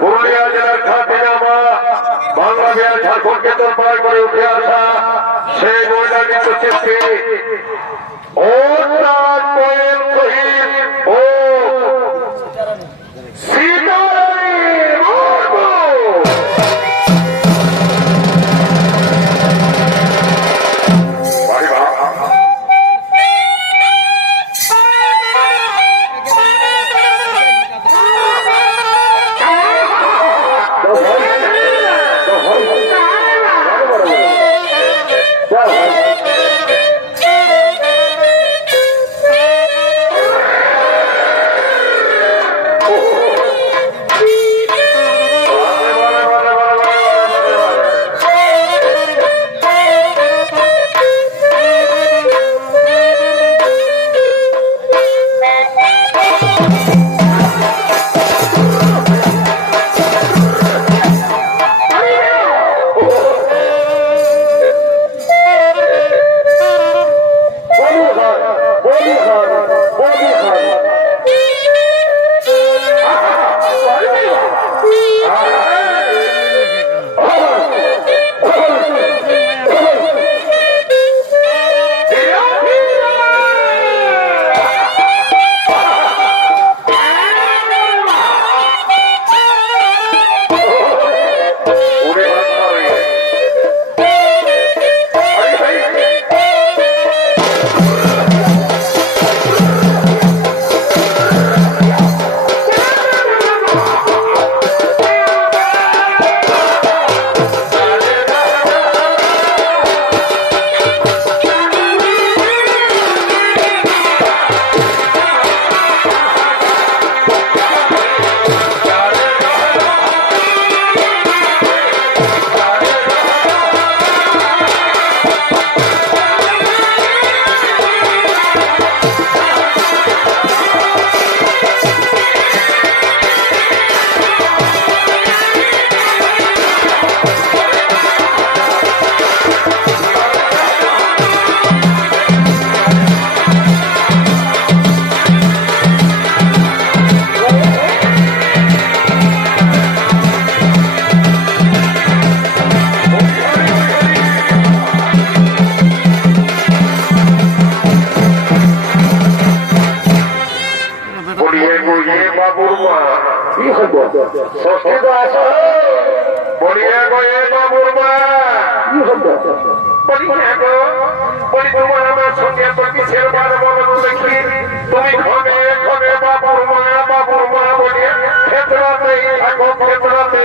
পুরুলিয়া জেলার খাতিনামা বাংলাদেশ বিহার কেতন পার করে উঠে আসা সেই মহিলা নৃত্যশিল্পী ও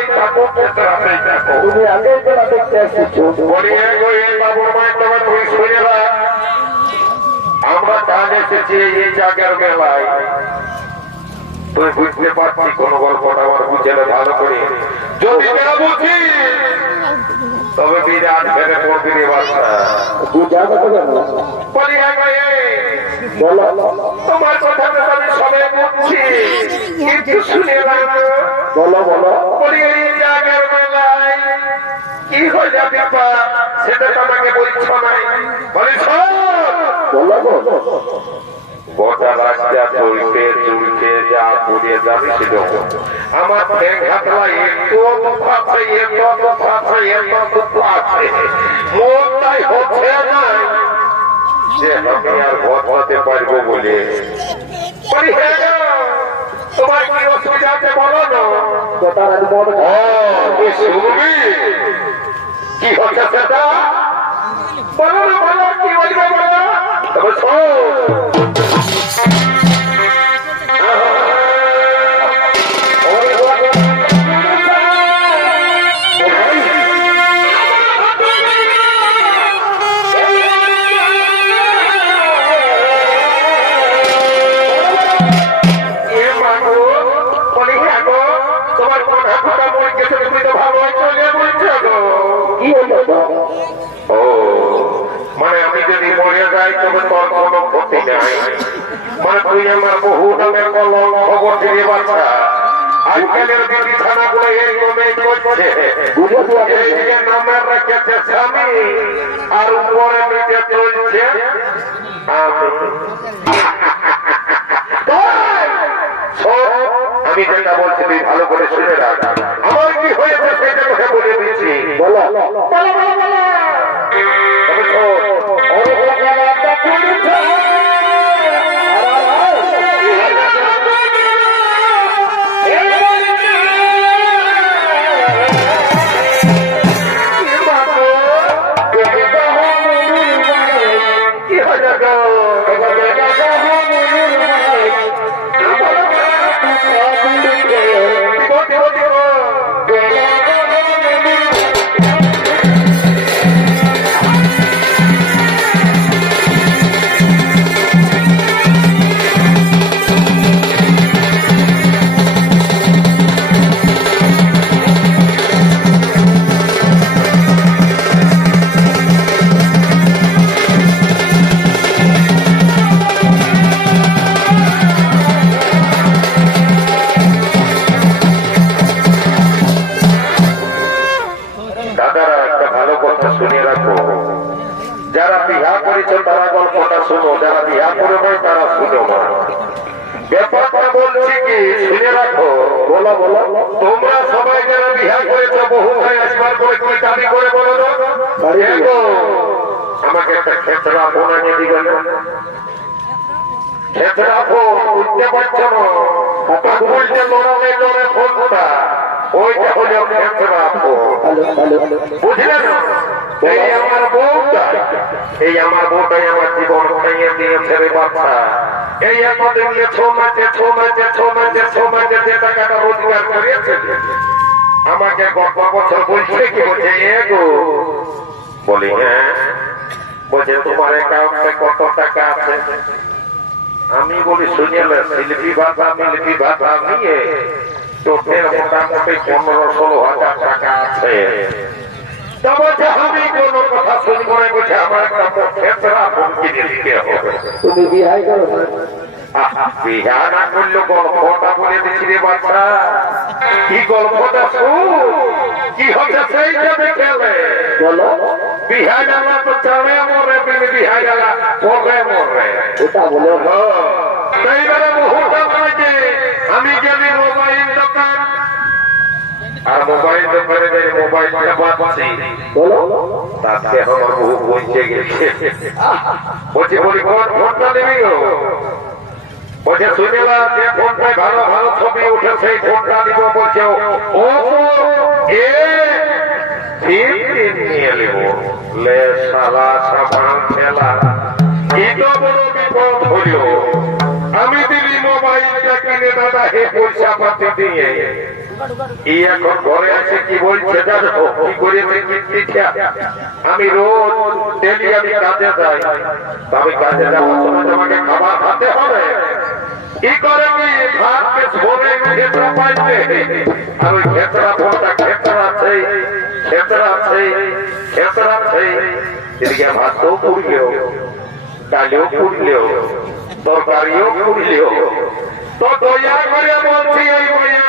থাকো তুমি আগে যারা দেখতে না আমরা কাজ এসেছি এই জায়গার মেলায় তুই বুঝতে পারছি কোন গল্পটা আমার বুঝে ভালো করে যদি তবে বিরাট তোমার কথা আমি সবে বুঝছি। শুনে না। বলো বলো। কি হয়ে যাবে সেটা তো আমাকে বলছো নাই বলি শোন বলো গোটা রাস্তা চলতে চলতে যা পুড়ে যাবে সেরকম আমার ঘাটলা একটু দুঃখ আছে এত দুঃখ আছে এত দুঃখ আছে। মনটাই হচ্ছে না। যে আমি আর ঘটাতে পারব বলে। গো, তোমার কি অসুবিধা আছে বলো না। কথার আজ মনে শুনবি কি হচ্ছে সেটা? বলো না বলো কি বলবে বলো? তবে শোন। মানে তুই আমার বহু নামের কলম খবর দিয়ে বাচ্চা আজকালের বিধি থানাগুলো এর করছে বুঝে এইদিকে নামে রেখেছে স্বামী আর উপরে নিচে চলছে আমি যেটা বলছি তুই ভালো করে শুনে রাখ আমার কি হয়েছে সেটা তোকে বলে দিচ্ছি বলো। তবে শোন, ক্ষেত্রা ফোন এনে দিবেন বুঝতে পারছ না? আঙুল যে লড়াবে লড়ে ফোনটা ওইটা হলো ফোন হ্যালো বুঝলেন? এই আমার বউটা এই আমার বউটাই আমার জীবন খাইয়ে দিয়েছে রে বাচ্চা। এই যে ছ মাসে ছ মাসে ছ মাসে ছ মাসে যে টাকাটা রোজগার করেছে। আমাকে গত বছর বলছে কি বলছে এ গো। বলি হ্যাঁ। বলছে তোমার অ্যাকাউন্টে কত টাকা আছে? আমি বলি শুনিলে শিল্পী ভাষা মিল্পি ভাষা নিয়ে চোখের মোটামুটি পনেরো ষোলো হাজার টাকা আছে। আমি কোনো কথা না আমার একটা হবে। তুমি বিহাই করো? না আহা, বিহা না করলে গল্পটা বলে দিচ্ছি রে বাচ্চা। কি গল্পটা কি হচ্ছে সেইটা দেখে বলো। বিহা তো চড়ে মরে বিন বিহা গেলা মরে ওটা বলো। এইবারে মুহূর্তে বলেছে আমি গেলি মোবাইল দোকান। আর মোবাইল দোকানে যে মোবাইলটা পাচ্ছি বলো। তাতে আমার বহু পৌঁছে গেছে। বলছি বলি গো? বলছে শুনেলা যে ফোনটায় ভালো ভালো ছবি উঠে সেই ফোনটা নিব, বলছে, ও আমি দিলি মোবাইলটা কিনে দাদা হে পয়সা পাতি দিয়ে। আমি রোজ ডেলি আমি কাজে যাই। তা আমি কাজে যাওয়ার সময় খাবার খাতে হবে। কি করে কি তরকারিও তো দয়া করে বলছি, এই বইয়া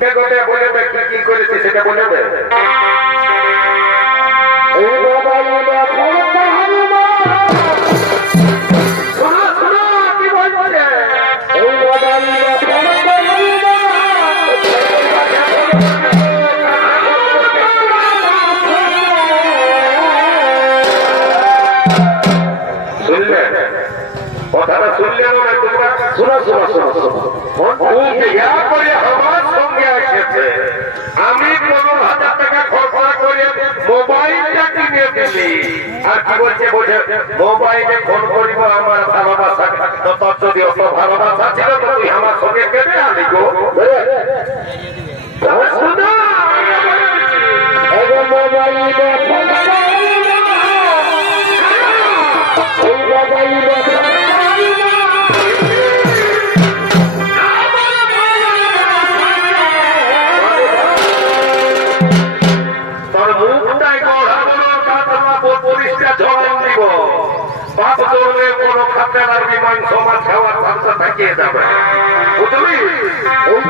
বেগোটা বলে কি কি করেছে সেটা বলে দে এই মোবাইলে ফোনটা হারিয়ে শোনো শোনো কি বলছে এই মোবাইলে ফোনটা হারিয়ে শুনলে কথাটা শুনলে তোমরা শোনো শোনো শোনো শোনো। ও বিয়া আমি পনেরো হাজার টাকা খরচা করে মোবাইলটা কিনে ফেলি। আর কি বলছে বোঝে মোবাইলে ফোন করিব আমার ভালোবাসা তোর যদি অত ভালোবাসা ছিল, তো তুই আমার সঙ্গে কেটে আনি গো। মোবাইলে মোবাইলে কোনো খাতে লাগবে মাংস খাওয়ার ভাষা থাকিয়ে যাবে। বুঝলি? ওই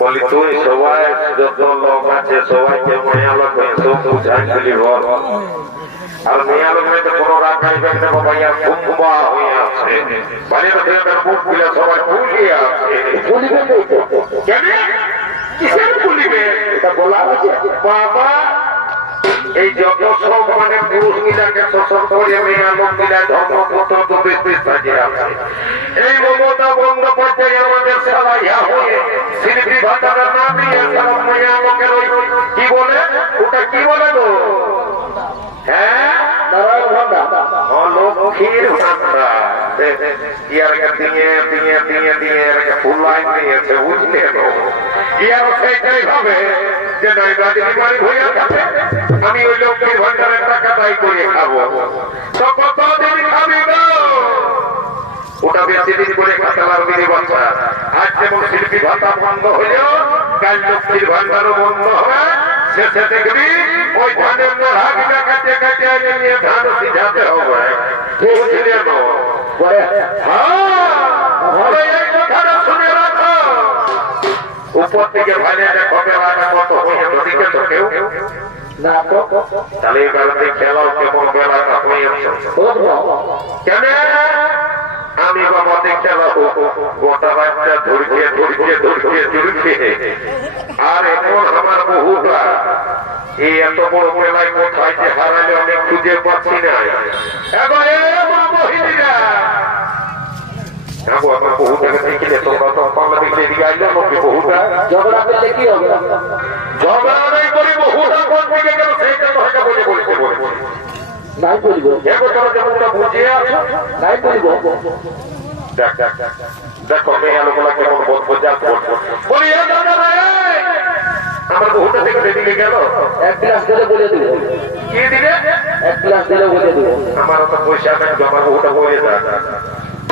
বলি তুই সবাই যত লোক আছে সবাইকে মায়া লোক সব বুঝাই দিলি আর মায়া লোক তো কোনো রাগ নাই বেঁধে ভাইয়া কুম্বা হয়ে আছে। তো দেবের মুখ দিলে সবাই ভুলিয়ে আছে। বলিবে কেন? কিসের ভুলিবে এটা বলা আছে বাবা এই যত সব মানে পুরুষ মিলাকে শোষণ করে মেয়ে লোক মিলা ধর্মপত্র তো বেশ আছে এই মমতা বন্দ্যোপাধ্যায় আমাদের সারা ইয়া হয়ে শিল্পী ভাষাটা না দিয়ে সারা মেয়ে কি বলে? ওটা কি বলে তো হ্যাঁ? ইয়ারকে দিয়ে বুঝলে ইয়ার সেইটাই ভাবে। যে নাই রাজনীতি হয়ে যাবে আমি ওই লক্ষ্মীর ভান্ডারের টাকাটাই করে খাব। তো কতদিন খাবি ওটা বেশি দিন করে খাতে রে বাচ্চা আজ যেমন শিল্পী ভাতা বন্ধ হইলেও কাল লক্ষ্মীর ভান্ডারও বন্ধ হবে। শেষে দেখবি, ওই ধানের হাবিটা কাটে কাটে নিয়ে ধান সিঝাতে হবে। বুঝলে তো পরে হ্যাঁ এই কথাটা শুনে উপর থেকে ভালে খবর রাখা হয়ে ধরিকে তো কেউ? না তো? তাহলে এবার খেলাও কেমন বেলাটা বুঝব। কেন? আমি বাবা দেখতে পাবো গোটা বাচ্চা ধরছে ধরছে ধরছে ধরছে। আর এখন আমার বহুটা এই এত বড় মেলায় কোথায় যে হারালে আমি খুঁজে পাচ্ছি না। এখন বহুটা ঝগড়া করলে কি হবে ঝগড়া নেই করি বহুটা কোন দিকে গেল সেইটা তো হয়তো বলে বলতে বলে নাই বলিব তোরা যেমনটা বুঝিয়ে আছো নাই বলিব দেখ দেখ দেখ মেয়ে আলোগুলা কেমন বোধ বোঝার বলি এ দাদা ভাই আমার বহুটা থেকে দিলে বলে বলে তো পয়সা আমার বহুটা বলে যা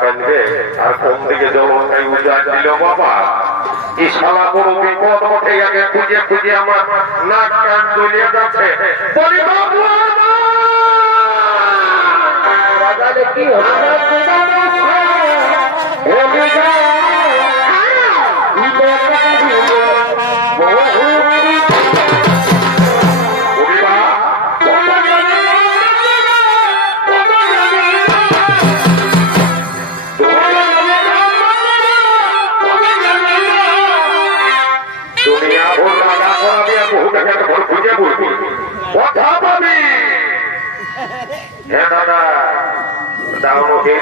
ছেলেটাও আর কোন দিকে জলটাই উজাড় দিল বাবা? এই শালা বড় বিপদ ওঠে আগে খুঁজে খুঁজে আমার নাক কান চলিয়ে যাচ্ছে? বলি বাবু কি হবে?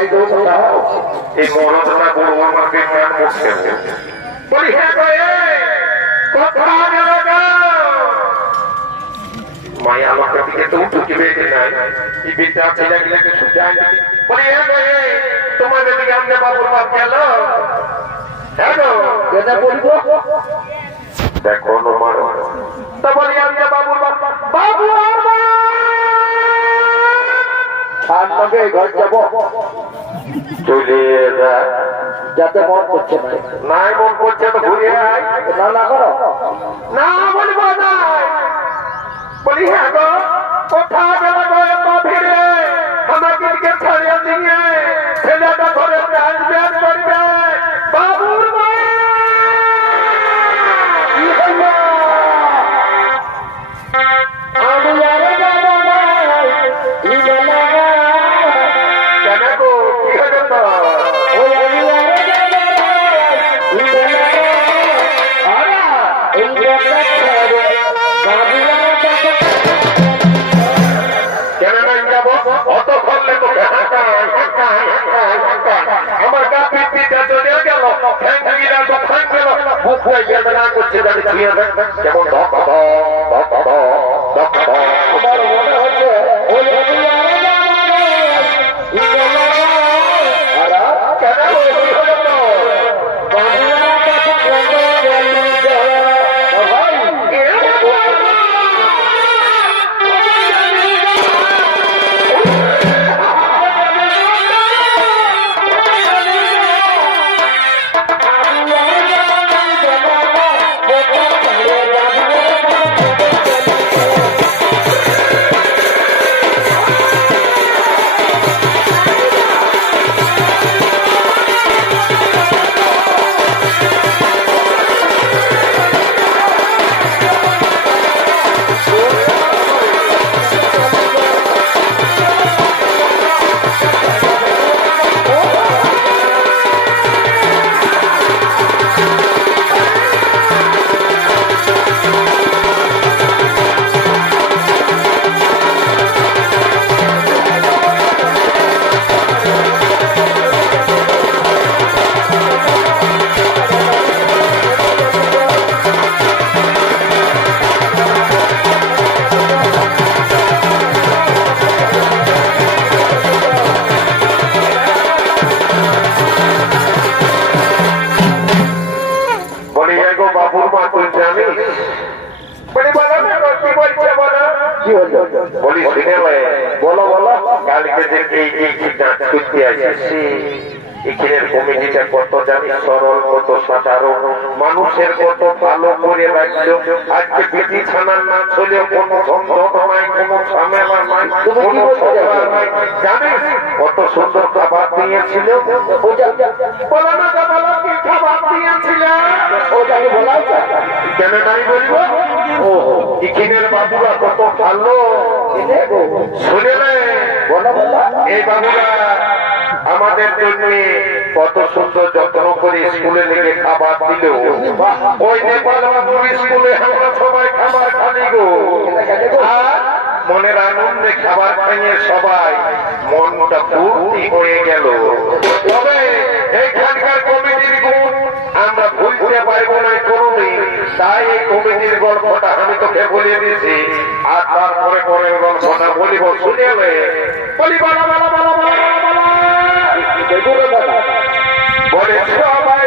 এই মরদনা বড় আমাকে ম্যান হ্যাঁ? মায়া দিকে তো বেঁধে নাই এই বিদ্যা ছেলে গেলে হ্যাঁ তোমার বাবুর বাপ গেল। হ্যাঁ দেখো তোমার তা বলি আমনে বাবুর বাপ বাবু আর তোকে ঘর যাব। চলে যাতে মন করছে নাই মন করছে তো ঘুরে আয়। না না করো। না বলব না। বলি হ্যাঁ গো কোথা গেল গো এত আমাকে ছাড়িয়ে দিয়ে ছেলেটা ঘরে পিপিটা চলে গেল তো ফ্যাঙ্গ গেল মুখ হয়ে বেদনা করছে জানি ছুঁয়ে দেখ কেমন এই যে এখানের কমিটিটা কত জানি সরল কত সাধারণ মানুষের কত ভালো করে রাখল আজকে বেটি ছানার নাচ হলেও কোনো সন্দেহ নাই কোনো ঝামেলা নাই কোনো বলতে নাই। জানিস কত সুন্দর খাবার দিয়েছিল। ওটা না তো কি খাবার দিয়েছিল। ওটা বলা কেন নাই বলব? ও এখানের বাবুরা কত ভালো। শুনে নে, বলো বলো আমাদের জন্য কত সুন্দর যত্ন করে স্কুলে লেগে খাবার দিল। ওই নেপাল স্কুলে আমরা সবাই খাবার খালি গো। মনের আনন্দে খাবার খাইয়ে সবাই মনটা ফুর্তি হয়ে গেল। তবে এইখানকার কমিটির আমরা ভুলতে পারব না কোনদিন তাই এই কমিটির গল্পটা আমি তোকে বলে দিয়েছি। আর তারপরে পরের গল্পটা বলিব। শুনে। বলি, বলে সবাই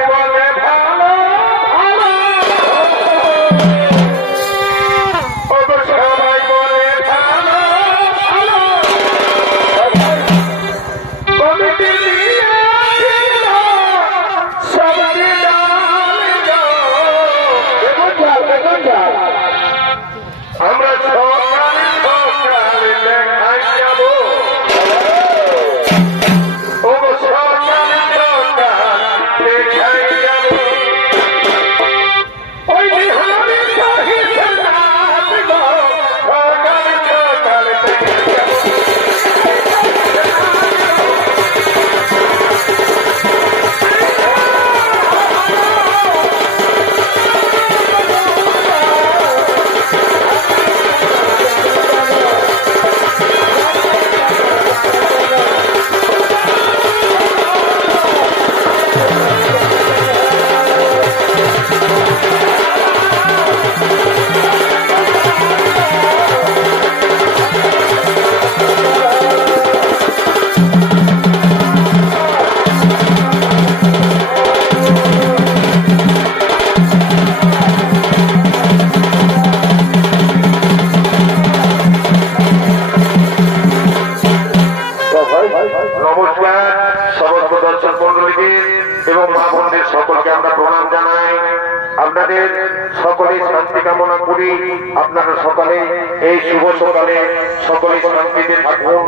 সকলে শান্তিতে থাকুন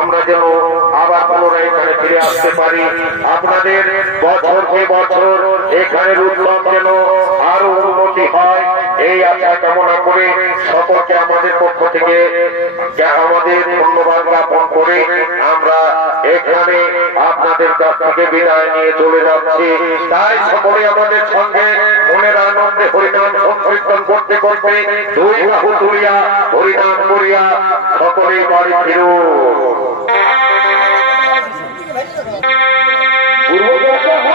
আমরা যেন আবার পুনরায় এখানে ফিরে আসতে পারি। আপনাদের বছরকে বছর এখানের উৎসব যেন আরও উন্নতি হয় এই আশা কামনা করে সকলকে আমাদের পক্ষ থেকে আমাদের ধন্যবাদ জ্ঞাপন করে আমরা এখানে আপনাদের কাছ থেকে বিদায় নিয়ে চলে যাচ্ছি। তাই সকলে আমাদের সঙ্গে মনের আনন্দে হরিনাম সংকীর্তন করতে করতে দুই বাহু তুলিয়া হরিনাম করিয়া সকলেই বাড়ি ফিরুন। পূর্ব